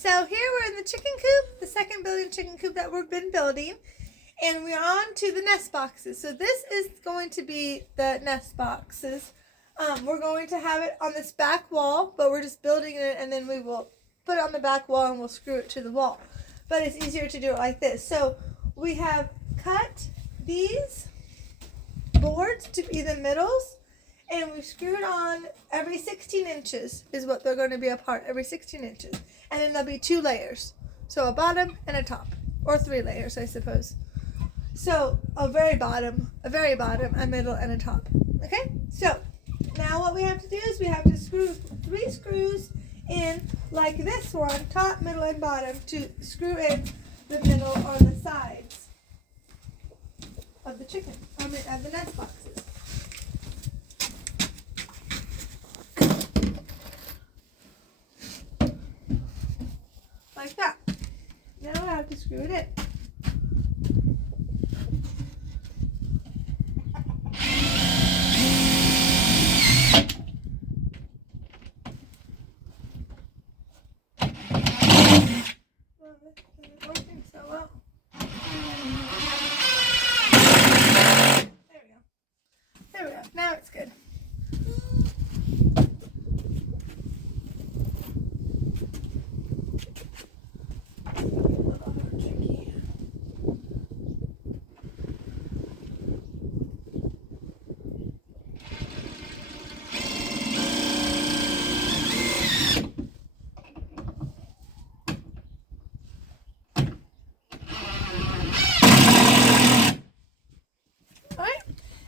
So here we're in the chicken coop, the second building chicken coop that we've been building. And we're on to the nest boxes. So this is going to be the nest boxes. We're going to have it on this back wall, but we're just building it and then we will put it on the back wall and we'll screw it to the wall. But it's easier to do it like this. So we have cut these boards to be the middles and we screwed on every 16 inches is what they're going to be apart, every 16 inches. And then there'll be 2 layers. So a bottom and a top, or 3 layers, I suppose. So a very bottom, a middle, and a top. Okay? So now what we have to do is we have to screw 3 screws in like this one, top, middle, and bottom, to screw in the middle or the sides of the chicken, of the nest boxes. Like that. Now I have to screw it in. Working so well. There we go. There we go. Now it's good.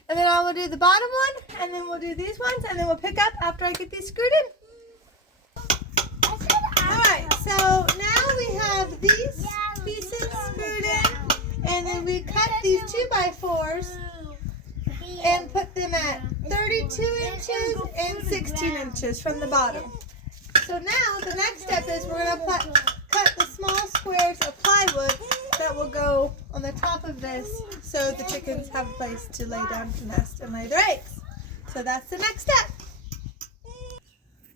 And then I will do the bottom one, and then we'll do these ones, and then we'll pick up after I get these screwed in. Alright, so now we have these pieces screwed in, and then we cut these 2x4s and put them at 32 inches and 16 inches from the bottom. So now the next step is we're going to cut the small squares of plywood that will go on the top of this so the chickens have a place to lay down to nest and lay their eggs. So that's the next step.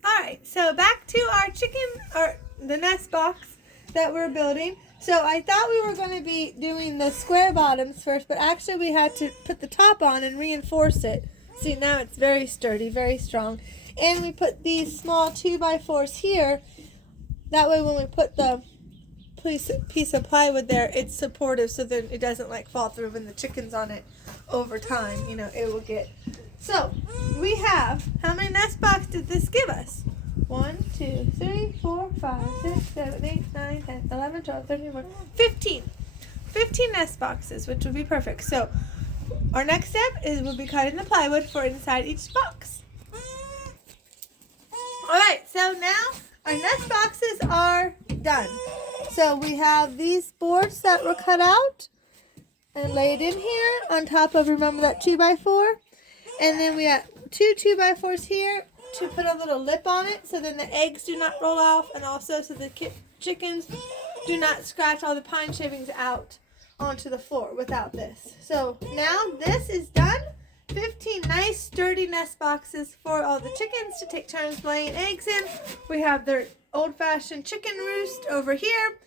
Alright, so back to our the nest box that we're building. So I thought we were going to be doing the square bottoms first, but actually we had to put the top on and reinforce it. See, now it's very sturdy, very strong. And we put these small 2x4s here. That way when we put the piece of plywood there, it's supportive so that it doesn't like fall through when the chicken's on it over time. You know, it will get. So we have, how many nest boxes did this give us? 1, 2, 3, 4, 5, 6, 7, 8, 9, 10, 11, 12, 13, 14, 15. 15 nest boxes, which would be perfect. So our next step is we'll be cutting the plywood for inside each box. Alright, so now our nest boxes are done. So we have these boards that were cut out and laid in here on top of, remember that 2x4? And then we have 2 2x4s here to put a little lip on it so then the eggs do not roll off, and also so the chickens do not scratch all the pine shavings out onto the floor without this. So now this is done. 15 nice sturdy nest boxes for all the chickens to take turns laying eggs in. We have their old-fashioned chicken roost over here.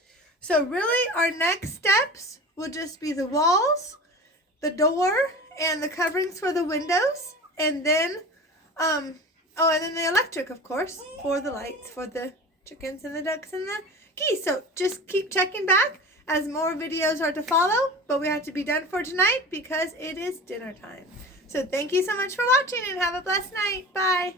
So really our next steps will just be the walls, the door, and the coverings for the windows, and then and then the electric, of course, for the lights for the chickens and the ducks and the geese. So just keep checking back as more videos are to follow, but we have to be done for tonight because it is dinner time. So thank you so much for watching and have a blessed night. Bye.